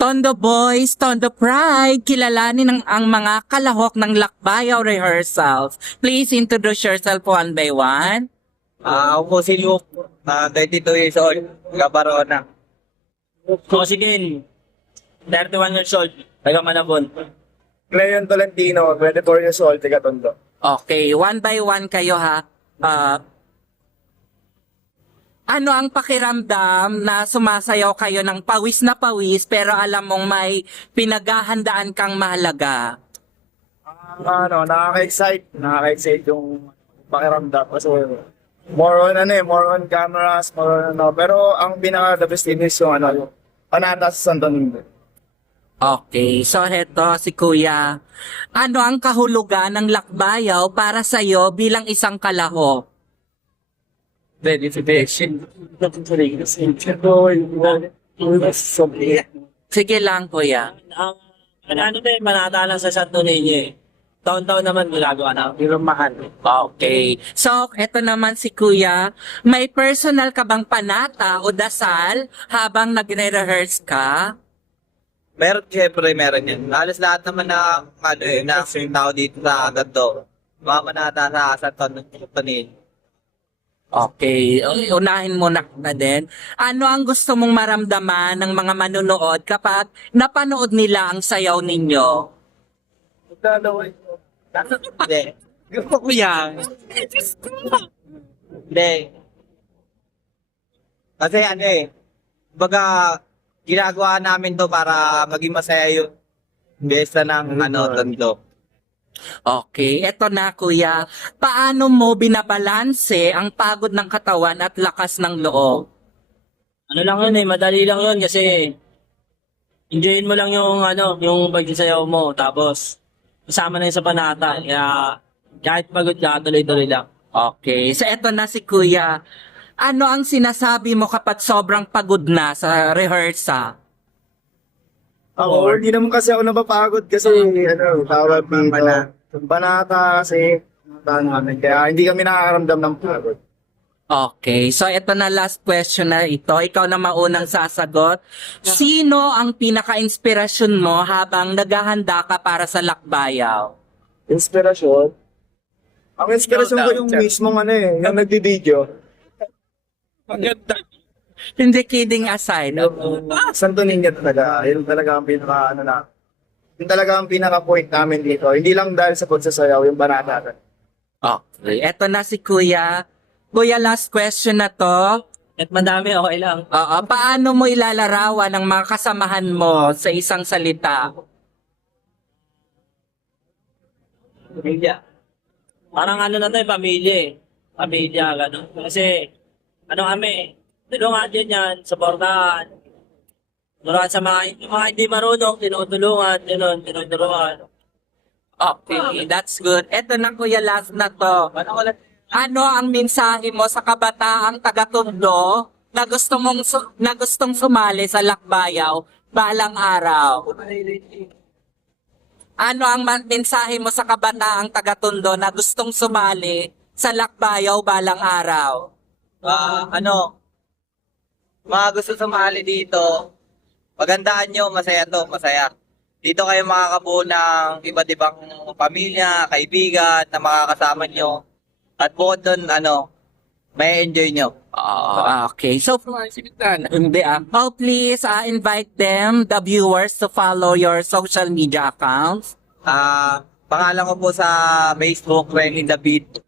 Tondo Boys, Tondo Pride, kilalanin ang mga kalahok ng Lakbayaw rehearsals. Please introduce yourself one by one. Ako po si Luke, 22 years old, Gabarona. Ako si Gil, 31 years old, taga Malabon. Cleon Tolentino, 24 years old, taga Tondo. Okay, one by one kayo ha. Ano ang pakiramdam na sumasayaw kayo ng pawis na pawis pero alam mong may pinaghahandaan kang mahalaga? Nakaka-excite yung pakiramdam. Kasi more on cameras, more on pero ang pinaka-the best thing is yung yung panata sa Santo Niño. Okay, so heto si Kuya. Ano ang kahulugan ng Lakbayaw para sa'yo bilang isang kalahok? Sige lang, Kuya. Ano din, manata lang sa Santo Niño eh. Taon-taon naman ginagawa na. Okay. So, eto naman si Kuya. May personal ka bang panata o dasal habang nagre-rehearse ka? Meron, syempre meron yan. Halos lahat naman na, na tao dito sa ganito. Mga manata sa Santo Niño. Okay. Unahin mo na din. Ano ang gusto mong maramdaman ng mga manunood kapag napanood nila ang sayaw ninyo? Hindi. Gusto ko yan. Hindi. Kasi baga, ginagawa namin to para maging masaya yung besta ng ganito. Okay, eto na Kuya. Paano mo binabalanse ang pagod ng katawan at lakas ng loob? Ano lang yun eh, madali lang yun kasi enjoyin mo lang yung pagsasayaw mo. Tapos, kasama na yun sa panata. Kaya, kahit pagod ka, tuloy-tuloy lang. Okay, so eto na si Kuya. Ano ang sinasabi mo kapag sobrang pagod na sa rehearsal? Ako, hindi naman kasi ako napapagod kasi tawag dito. Panata kasi kaya hindi kami nakakaramdam ng pagod. Okay, so ito na last question na ito. Ikaw na maunang sasagot. Sino ang pinaka-inspirasyon mo habang naghahanda ka para sa Lakbayaw? Inspirasyon? Ang inspirasyon ko yung mismong yung nagbibideo. Hindi kidding aside. Santo Niño talaga. Yun talaga ang pinaka yun talaga ang pinaka-point namin dito. Hindi lang dahil sa pagsasayaw, yung banata. Okay, eto na si Kuya. Kuya, last question na to. At madami, okay lang. Oo, paano mo ilalarawan ang mga kasamahan mo sa isang salita? Pamilya. Parang na tayo, pamilya eh. Pamilya, gano'n. Kasi, kami, tulungan din yan, supportahan. Tulungan sa mga hindi marunong, tinutulungan, tinutulungan. Okay, that's good. Eto na Kuya, last na to. Ano ang mensahe mo sa kabataang taga-Tondo na gustong sumali sa Lakbayaw balang araw? Ano ang mensahe mo sa kabataang taga-Tondo na gustong sumali sa Lakbayaw balang araw? Mga gusto sumali dito, pagandaan nyo, masaya to, masaya. Dito kayo makakabuo ng iba't ibang pamilya, kaibigan, na makakasama nyo. At bukod doon, may enjoy nyo. Okay. So, hindi please invite them, the viewers, to follow your social media accounts. Pangalan ko po sa Facebook, Renny David.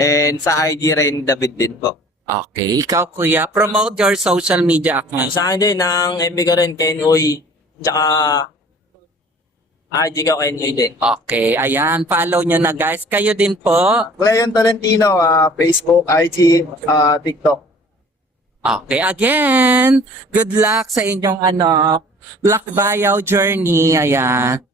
And sa IG, Renny David din po. Okay. Ikaw, Kuya, promote your social media accounts. Sa akin din, ng MB ko rin, Ken Uy. Tsaka, IG ko, Ken Uy din. Okay. Ayan. Follow nyo na, guys. Kayo din po. Cleon Tolentino, Facebook, IG, TikTok. Okay. Again, good luck sa inyong Lakbayaw journey. Ayan.